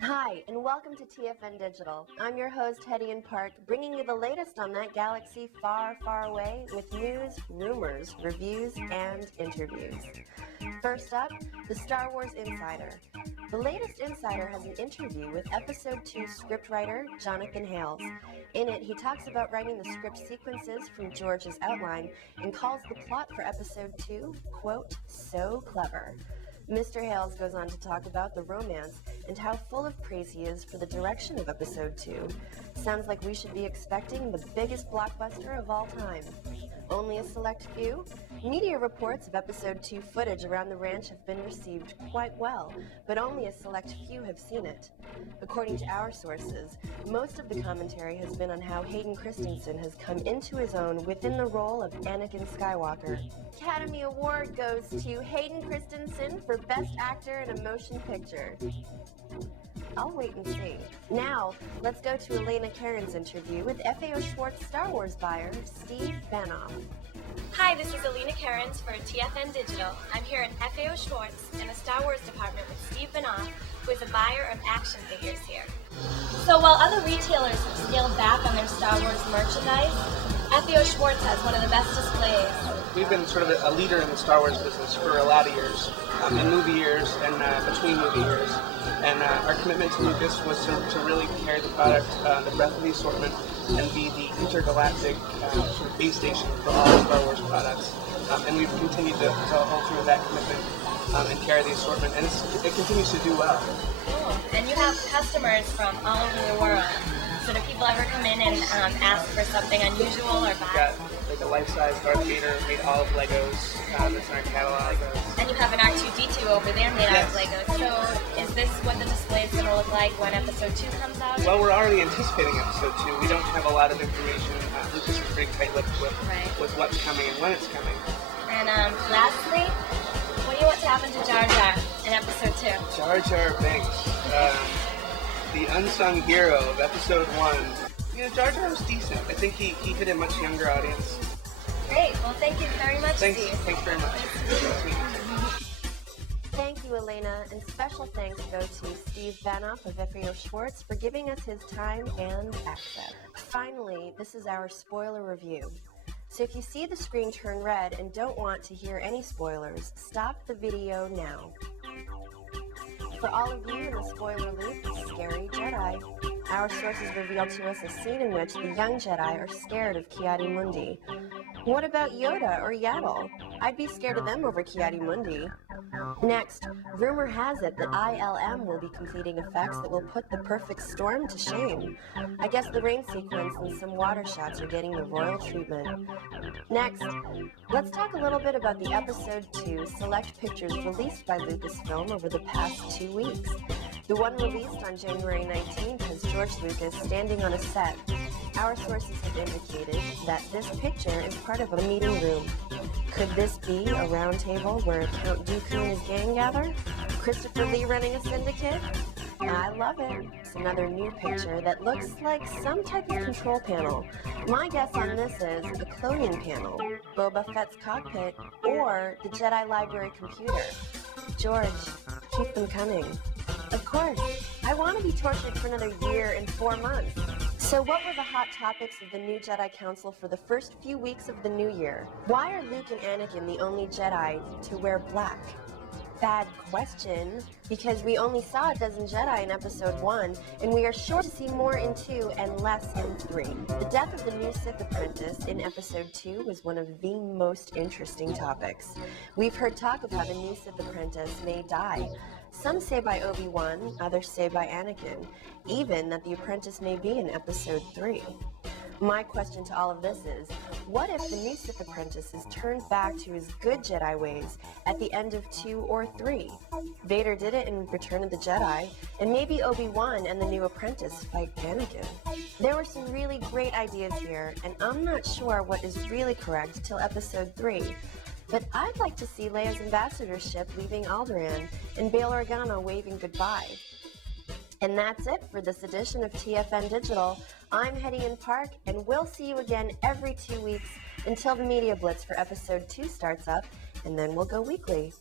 Hi, and welcome to TF.N Digital. I'm your host, Hetty Park, bringing you the latest on that galaxy far, far away with news, rumors, reviews, and interviews. First up, the Star Wars Insider. The latest Insider has an interview with Episode 2 scriptwriter Jonathan Hales. In it, he talks about writing the script sequences from George's outline and calls the plot for Episode 2, quote, so clever. Mr. Hales goes on to talk about the romance and how full of praise he is for the direction of Episode 2. Sounds like we should be expecting the biggest blockbuster of all time. Only a select few? Media reports of Episode 2 footage around the ranch have been received quite well, but only a select few have seen it. According to our sources, most of the commentary has been on how Hayden Christensen has come into his own within the role of Anakin Skywalker. Academy Award goes to Hayden Christensen for Best Actor in a Motion Picture. I'll wait and see. Now, let's go to Elena Karen's interview with FAO Schwarz Star Wars buyer Steve Benoff. Hi, this is Elena Karens for TF.N Digital. I'm here at FAO Schwarz in the Star Wars department with Steve Benoff, who is a buyer of action figures here. So while other retailers have scaled back on their Star Wars merchandise, FAO Schwarz has one of the best displays. We've been sort of a leader in the Star Wars business for a lot of years, in movie years and between movie years. And our commitment to Lucas was to really carry the product, the breadth of the assortment, and be the intergalactic sort of base station for all Star Wars products. And we've continued to hold through that commitment and carry the assortment, and it continues to do well. Cool. And you have customers from all over the world. So do people ever come in and ask for something unusual or buy? We've got like a life-size Darth Vader made all of Legos that's in our catalog. And you have an R2-D2 over there made out of Legos. So is this what the display is going to look like when Episode 2 comes out? Well, we're already anticipating Episode 2. We don't have a lot of information. Lucas is pretty tight-lipped with what's coming and when it's coming. And lastly, what do you want to happen to Jar Jar in Episode 2? Jar Jar Binks. The unsung hero of Episode 1. You know, Jar Jar was decent. I think he hit a much younger audience. Great. Well, thank you very much, Thanks. Steve. Thanks very much. Thank you, Elena, and special thanks go to Steve Benoff of FAO Schwarz for giving us his time and access. Finally, this is our spoiler review. So if you see the screen turn red and don't want to hear any spoilers, stop the video now. For all of you in the spoiler loop, Scary Jedi. Our sources revealed to us a scene in which the young Jedi are scared of Ki-Adi-Mundi. What about Yoda or Yaddle? I'd be scared of them over Ki-Adi-Mundi. Next, rumor has it that ILM will be completing effects that will put the perfect storm to shame. I guess the rain sequence and some water shots are getting the royal treatment. Next, let's talk a little bit about the Episode 2 select pictures released by Lucasfilm over the past 2 weeks. The one released on January 19th has George Lucas standing on a set. Our sources have indicated that this picture is part of a meeting room. Could this be a round table where Count Dooku and his gang gather? Christopher Lee running a syndicate? I love it. It's another new picture that looks like some type of control panel. My guess on this is a cloning panel, Boba Fett's cockpit, or the Jedi Library computer. George, keep them coming. Of course, I want to be tortured for another year and 4 months. So what were the hot topics of the new Jedi Council for the first few weeks of the new year? Why are Luke and Anakin the only Jedi to wear black? Bad question, because we only saw a dozen Jedi in Episode 1, and we are sure to see more in 2 and less in 3. The death of the new Sith apprentice in Episode 2 was one of the most interesting topics. We've heard talk of how the new Sith apprentice may die. Some say by Obi-Wan, others say by Anakin, even that the apprentice may be in Episode 3. My question to all of this is, what if the new Sith apprentice is turned back to his good Jedi ways at the end of 2 or 3? Vader did it in Return of the Jedi, and maybe Obi-Wan and the new apprentice fight Anakin. There were some really great ideas here, and I'm not sure what is really correct till Episode 3. But I'd like to see Leia's ambassadorship leaving Alderaan and Bail Organa waving goodbye. And that's it for this edition of TF.N Digital. I'm Hetty Ann Park, and we'll see you again every 2 weeks until the Media Blitz for episode 2 starts up, and then we'll go weekly.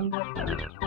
Thank you.